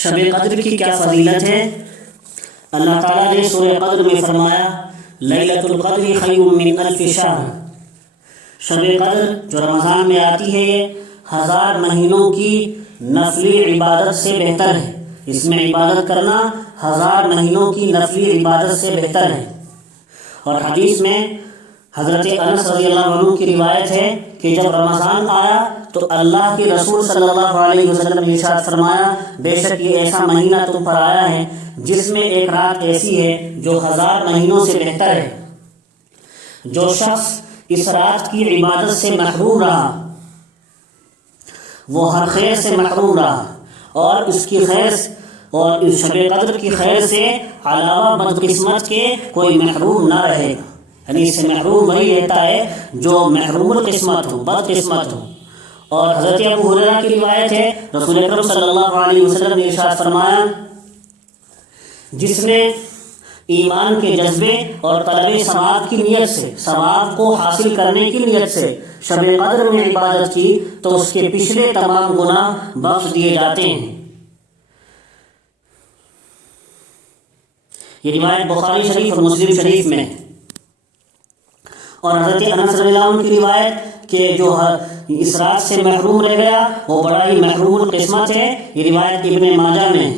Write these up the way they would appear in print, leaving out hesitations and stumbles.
شب قدر کی کیا فضیلت ہے؟ اللہ تعالیٰ نے سورہ قدر میں فرمایا لیلۃ القدر خیر من الف شہر۔ شب قدر جو رمضان میں آتی ہے یہ 1000 مہینوں کی نفلی عبادت سے بہتر ہے۔ اس میں عبادت کرنا 1000 مہینوں کی نفلی عبادت سے بہتر ہے۔ اور حدیث میں حضرت انس رضی اللہ عنہ کی روایت ہے کہ جب رمضان آیا تو اللہ کے رسول صلی اللہ علیہ وسلم نے ارشاد فرمایا بے شک یہ ایسا مہینہ تم پر آیا ہے جس میں ایک رات ایسی ہے جو 1000 مہینوں سے بہتر ہے۔ جو شخص اس رات کی عبادت سے محروم رہا وہ ہر خیر سے محروم رہا، اور اس کی خیر اور اس شب قدر کی خیر سے علاوہ بدقسمت کے کوئی محروم نہ رہے گا۔ یعنی اس سے محروم وہی رہتا ہے جو محروم القسمت ہو، بدقسمت ہو۔ اور حضرت ابو ہریرہ کی روایت ہے رسول اکرم صلی اللہ علیہ وسلم نے ارشاد فرمایا جس نے ایمان کے جذبے اور طلب ثواب کی نیت سے، ثواب کو حاصل کرنے کی نیت سے شب قدر میں عبادت کی تو اس کے پچھلے تمام گناہ بخش دیے جاتے ہیں۔ یہ روایت بخاری شریف اور مسلم شریف میں ہے۔ اور حضرت انس رضی اللہ عنہ کی روایت کہ جو اس رات سے محروم رہ گیا وہ بڑا ہی محروم القسمت ہے، یہ روایت ابن ماجہ میں ہے۔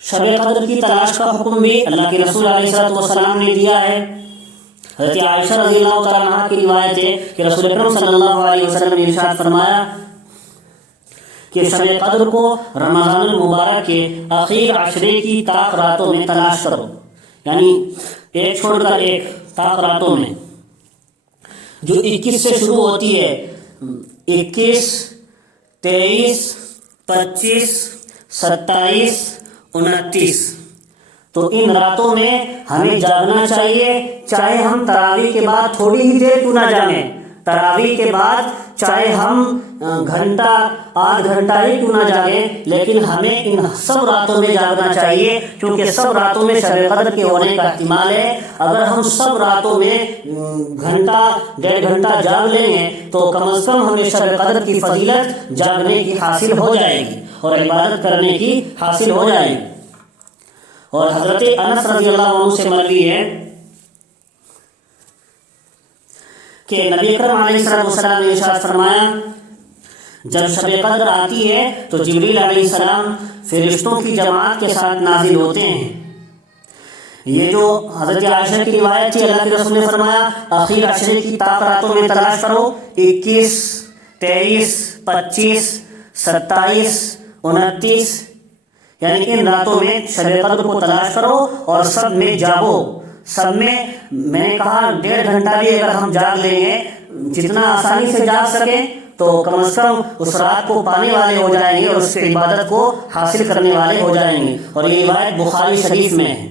شب قدر کی تلاش کا حکم بھی اللہ کے رسول علیہ السلام نے دیا ہے۔ حضرت عائشہ رضی اللہ تعالیٰ عنہ کی روایت ہے کہ رسول اکرم صلی اللہ علیہ وسلم نے ارشاد فرمایا کہ شب قدر کو رمضان المبارک کے آخر عشرے کی طاق راتوں میں تلاش کرو، یعنی ایک چھوڑ کر ایک طاق راتوں میں، جو 21 سے شروع ہوتی ہے، 21، 23، 25، 27، 29۔ تو ان راتوں میں ہمیں جاگنا چاہیے، چاہے ہم تراویح کے بعد تھوڑی ہی دیر کیوں نہ جاگیں، تراویح کے بعد چاہے ہم گھنٹہ آدھ گھنٹہ ہی کیوں نہ جاگیں، لیکن ہمیں ان سب راتوں میں جاگنا چاہیے کیونکہ سب راتوں میں شب قدر کے ہونے کا احتمال ہے۔ اگر ہم سب راتوں میں گھنٹہ 1.5 گھنٹہ جاگ لیں گے تو کم از کم ہمیں شب قدر کی فضیلت جاگنے کی حاصل ہو جائے گی اور عبادت کرنے کی حاصل ہو جائے گی۔ اور حضرت انس رضی اللہ عنہ سے مروی ہے کہ نبی اکرم علیہ السلام نے ارشاد فرمایا جب شب قدر آتی ہے تو جبریل علیہ السلام فرشتوں کی جماعت کے ساتھ نازل ہوتے ہیں۔ یہ جو حضرت عائشہ کی روایت تھی اللہ کے رسول نے فرمایا آخر عشرے کی طاق راتوں میں تلاش کرو، 21، 23، 25، 27، 29، یعنی ان راتوں میں شب قدر کو تلاش کرو اور سب میں جاگو۔ سب میں نے کہا 1.5 گھنٹہ بھی اگر ہم جاگ لیں گے، جتنا آسانی سے جاگ سکیں تو کم از کم اس رات کو پانے والے ہو جائیں گے اور اس کی عبادت کو حاصل کرنے والے ہو جائیں گے۔ اور یہ روایت بخاری شریف میں ہے۔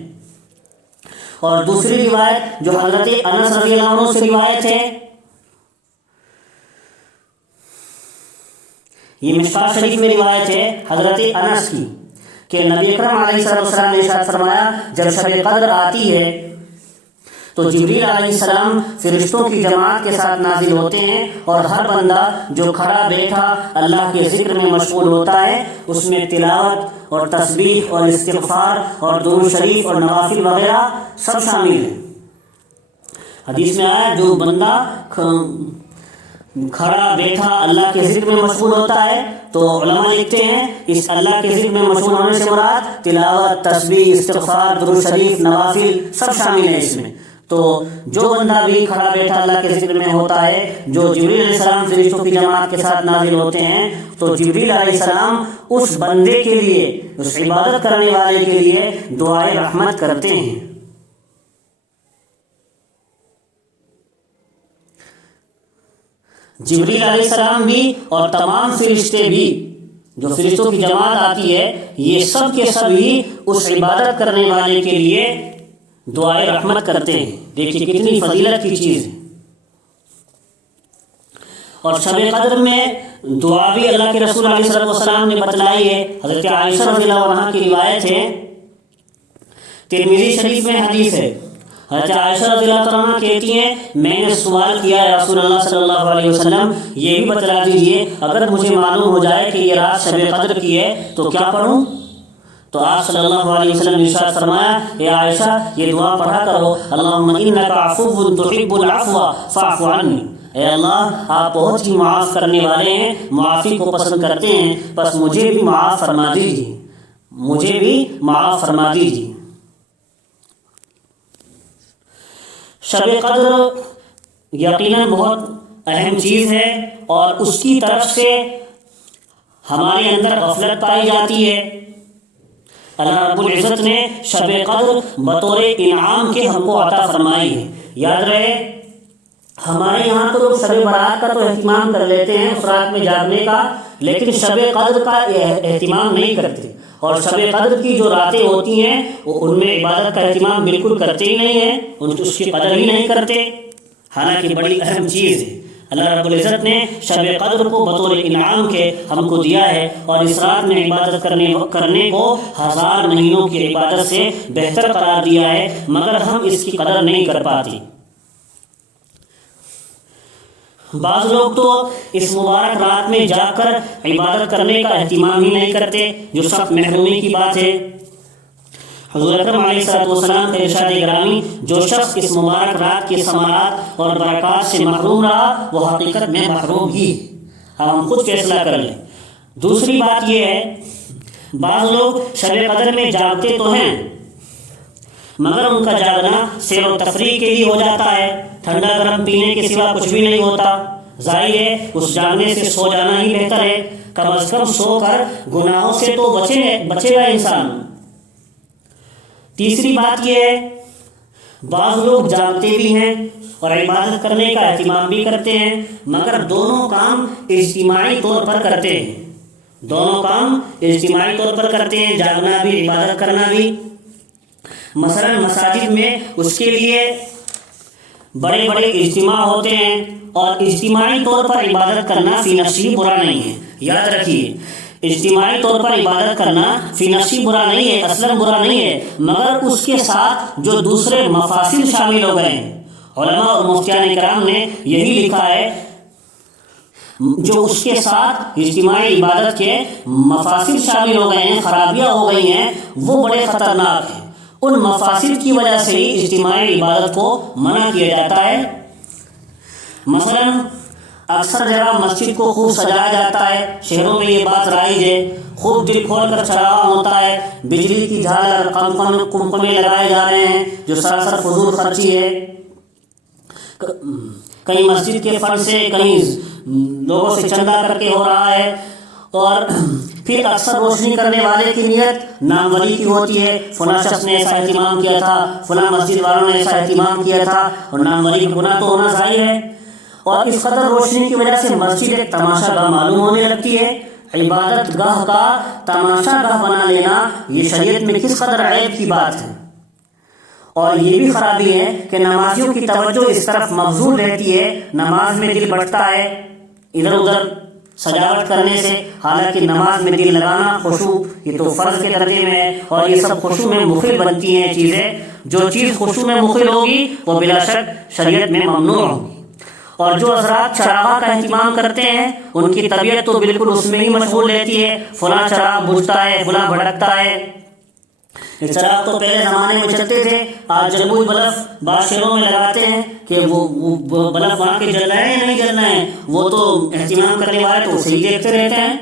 اور دوسری روایت جو حضرت انس رضی اللہ عنہ سے روایت ہے، یہ مشکوٰۃ شریف میں روایت ہے حضرت انس کی کہ نبی اکرم علیہ السلام نے ارشاد فرمایا جب شب قدر آتی ہے تو جبریل علیہ السلام فرشتوں کی جماعت کے ساتھ نازل ہوتے ہیں، اور ہر بندہ جو کھڑا بیٹھا اللہ کے ذکر میں مشغول ہوتا ہے اس میں تلاوت اور تسبیح اور استغفار اور درود شریف اور نوافل وغیرہ سب شامل ہیں۔ حدیث میں آیا جو بندہ کھڑا بیٹھا اللہ کے ذکر میں مشغول ہوتا ہے تو علماء لکھتے ہیں اس اللہ کے ذکر میں مشغول ہونے سے مراد تلاوت، تسبیح، استغفار، درود شریف، نوافل سب شامل ہیں اس میں۔ تو جو بندہ بھی کھڑا بیٹھا اللہ کے ذکر میں ہوتا ہے، جو جبریل علیہ السلام فرشتوں کی جماعت کے ساتھ نازل ہوتے ہیں، تو جبریل علیہ السلام اس بندے کے لیے، اس عبادت کرنے والے کے لیے دعائے رحمت کرتے ہیں۔ جبریل علیہ السلام بھی اور تمام فرشتے بھی، جو فرشتوں کی جماعت آتی ہے، یہ سب کے سب ہی اس عبادت کرنے والے کے لیے دعائے رحمت کرتے ہیں۔ دیکھیے کتنی فضیلت کی چیز ہے۔ اور شب قدر میں دعا بھی اللہ کے رسول علیہ السلام نے بتلائی ہے۔ حضرت عائشہ رضی اللہ عنہا کی روایت ہے، ترمذی شریف میں حدیث ہے، حضرت عائشہ رضی اللہ عنہ کہتی ہیں میں نے سوال کیا ہے رسول اللہ صلی اللہ علیہ وسلم یہ بھی بتلا دیجئے اگر مجھے معلوم ہو جائے کہ یہ رات شب قدر کی ہے تو کیا پڑھوں؟ تو آپ صلی اللہ علیہ وسلم نے ارشاد فرمایا اے عائشہ یہ دعا پڑھا کرو اللہم انک عفو تحب العفو فاعف عنی، اے اللہ آپ بہت ہی معاف کرنے والے ہیں، معافی کو پسند کرتے ہیں، بس مجھے بھی معاف فرما دیجیے، مجھے بھی معاف فرما دیجیے۔ شب قدر یقیناً بہت اہم چیز ہے اور اس کی طرف سے ہمارے اندر غفلت پائی جاتی ہے۔ اللہ رب العزت نے شب قدر بطور انعام کے ہم کو عطا فرمائی ہے۔ یاد رہے ہمارے یہاں تو لوگ شب برات کا تو اہتمام کر لیتے ہیں اس رات میں جاگنے کا، لیکن شب قدر کا اہتمام نہیں کرتے، اور شب قدر کی جو راتیں ہوتی ہیں ان میں عبادت کا اہتمام بالکل کرتے ہی نہیں ہیں، اس کی قدر ہی نہیں کرتے، حالانکہ بڑی اہم چیز ہے۔ اللہ رب العزت نے شب قدر کو بطور انعام کے ہم کو دیا ہے، اور اس رات میں عبادت کرنے کو 1000 مہینوں کی عبادت سے بہتر قرار دیا ہے، مگر ہم اس کی قدر نہیں کر پاتے۔ بعض لوگ تو اس مبارک رات میں جا کر عبادت کرنے کا اہتمام ہی نہیں کرتے، جو سخت محرومی کی بات ہے۔ حضور اکرم علیہ الصلوۃ والسلام کا ارشاد گرامی جو شخص اس مبارک رات کے ثمرات اور برکات سے محروم رہا وہ حقیقت میں محروم ہی۔ اب ہم خود فیصلہ کر لیں۔ دوسری بات یہ ہے بعض لوگ شب قدر میں جاگتے تو ہیں مگر ان کا جاگنا سیر و تفریح کے لیے ہو جاتا ہے، ٹھنڈا گرم پینے کے سوا کچھ بھی نہیں ہوتا۔ ظاہر ہے اس جاگنے سے سو جانا ہی بہتر ہے، کم از کم سو کر گناہوں سے تو بچے گا انسان۔ تیسری بات یہ ہے بعض لوگ جاگتے بھی ہیں اور عبادت کرنے کا اہتمام بھی کرتے ہیں، مگر دونوں کام اجتماعی طور پر کرتے ہیں، دونوں کام اجتماعی طور پر کرتے ہیں، جاگنا بھی عبادت کرنا بھی۔ مثلا مساجد میں اس کے لیے بڑے بڑے اجتماع ہوتے ہیں، اور اجتماعی طور پر عبادت کرنا فی نفسی برا نہیں ہے۔ یاد رکھیے اجتماعی طور پر عبادت کرنا فی نفسی برا نہیں ہے، اصلاً برا نہیں ہے، مگر اس کے ساتھ جو دوسرے مفاسد شامل ہو گئے ہیں۔ علماء اور مفتیان کرام نے یہی لکھا ہے جو اس کے ساتھ اجتماعی عبادت کے مفاسد شامل ہو گئے ہیں، خرابیاں ہو گئی ہیں، وہ بڑے خطرناک ہیں۔ ان مفاسد کی وجہ سے ہی اجتماعی عبادت کو منع کیا جاتا ہے۔ مثلا اکثر جگہ مسجد کو خوب سجایا جاتا ہے، شہروں میں یہ بات رائج ہے، خوب دل کھول کر چڑھاوا ہوتا ہے، بجلی کی جھالر قمقمے لگائے جا رہے ہیں جو سراسر فضول خرچی ہے، کہیں مسجد کے فنڈ سے کہیں لوگوں سے چندہ کر کے ہو رہا ہے، اور پھر اکثر روشنی کرنے والے کی نیت ناموری کی ہوتی ہے، فلاں شخص نے ایسا اہتمام کیا تھا، فلاں مسجد والوں نے ایسا اہتمام کیا تھا، اور ناموری کا گناہ تو ہونا ظاہر ہے۔ اور اس قدر روشنی کی وجہ سے مسجد ایک تماشا گاہ معلوم ہونے لگتی ہے۔ عبادت گاہ کا تماشا گاہ بنا لینا یہ شریعت میں کس قدر عیب کی بات ہے۔ اور یہ بھی خرابی ہے کہ نمازیوں کی توجہ اس طرف مبذول رہتی ہے، نماز میں دل بٹتا ہے ادھر ادھر سجاوٹ کرنے سے، حالانکہ نماز میں دل لگانا خشوع یہ تو فرض کے درجے میں ہے، اور یہ سب خشوع میں مخل بنتی ہیں چیزیں۔ جو چیز خشوع میں مخل ہوگی وہ بلا شک شریعت میں ممنوع ہوگی۔ اور جو حضرات چراغاں کا اہتمام کرتے ہیں ان کی طبیعت تو بالکل اس میں ہی مشغول رہتی ہے، فلاں چراغ بجھتا ہے، فلاں بھڑکتا ہے۔ یہ چراغ تو پہلے زمانے میں چلتے تھے، آج جلبوئی بلف بعض شہروں میں لگاتے ہیں کہ وہ بلف وہاں کے جلنا ہے یا نہیں جلنا ہے، وہ تو اہتمام کرنے والے تو اسے ہی دیکھتے رہتے ہیں۔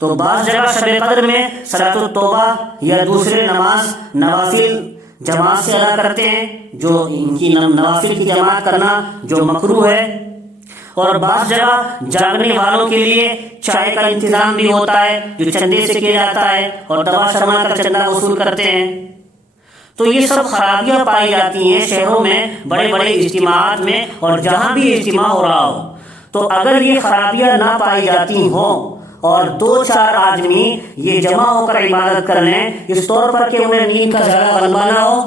تو بعض جگہ شب قدر میں صلاۃ التوبہ یا دوسرے نماز نوافل جماعت سے ادا کرتے ہیں، جو ان کی نوافل کی جماعت کرنا جو مکروہ ہے۔ اور بعض جگہ جاگنے والوں کے لیے چائے کا انتظام بھی ہوتا ہے جو چندے سے کیا جاتا ہے، اور دوا شرما کا چندہ وصول کرتے ہیں۔ تو یہ سب خرابیاں پائی جاتی ہیں شہروں میں بڑے بڑے اجتماعات میں، اور جہاں بھی اجتماع ہو رہا ہو۔ تو اگر یہ خرابیاں نہ پائی جاتی ہوں اور 2-4 آدمی یہ جمع ہو کر عبادت کر لیں اس طور پر کہ انہیں نیند کا زیادہ غلبہ نہ ہو،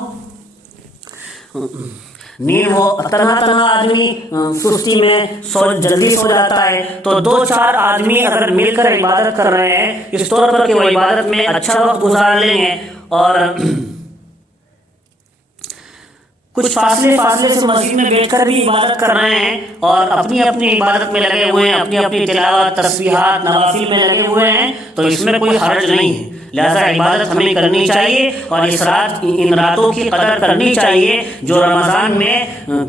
نیند وہ تنہا آدمی سستی میں جلدی سو جاتا ہے، تو 2-4 آدمی اگر مل کر عبادت کر رہے ہیں اس طور پر کہ وہ عبادت میں اچھا وقت گزار لیں گے اور کچھ فاصلے سے مسجد میں بیٹھ کر بھی عبادت کر رہے ہیں اور اپنی اپنی عبادت میں لگے ہوئے ہیں، اپنی اپنی تلاوت، تسبیحات، نوافل میں لگے ہوئے ہیں، تو اس میں کوئی حرج نہیں ہے۔ لہذا عبادت ہمیں کرنی چاہیے اور ان راتوں کی قدر کرنی چاہیے جو رمضان میں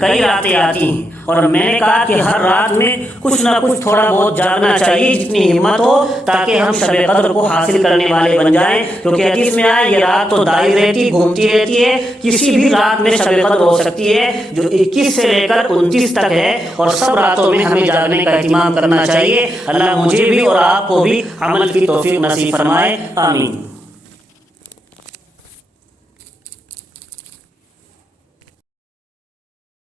کئی راتیں آتی ہیں، اور میں نے کہا کہ ہر رات میں کچھ نہ کچھ تھوڑا بہت جاگنا چاہیے جتنی ہمت ہو، تاکہ ہم شب قدر کو حاصل کرنے والے بن جائیں، کیونکہ حدیث میں آیا یہ رات تو دائر رہتی، گھومتی رہتی ہے، کسی بھی رات میں شب قدر ہو سکتی ہے جو 21 سے لے کر 29 تک ہے، اور سب راتوں میں ہمیں جاگنے کا اہتمام کرنا چاہیے۔ اللہ مجھے بھی اور آپ کو بھی عمل کی توفیق نصیب فرمائے، آمین۔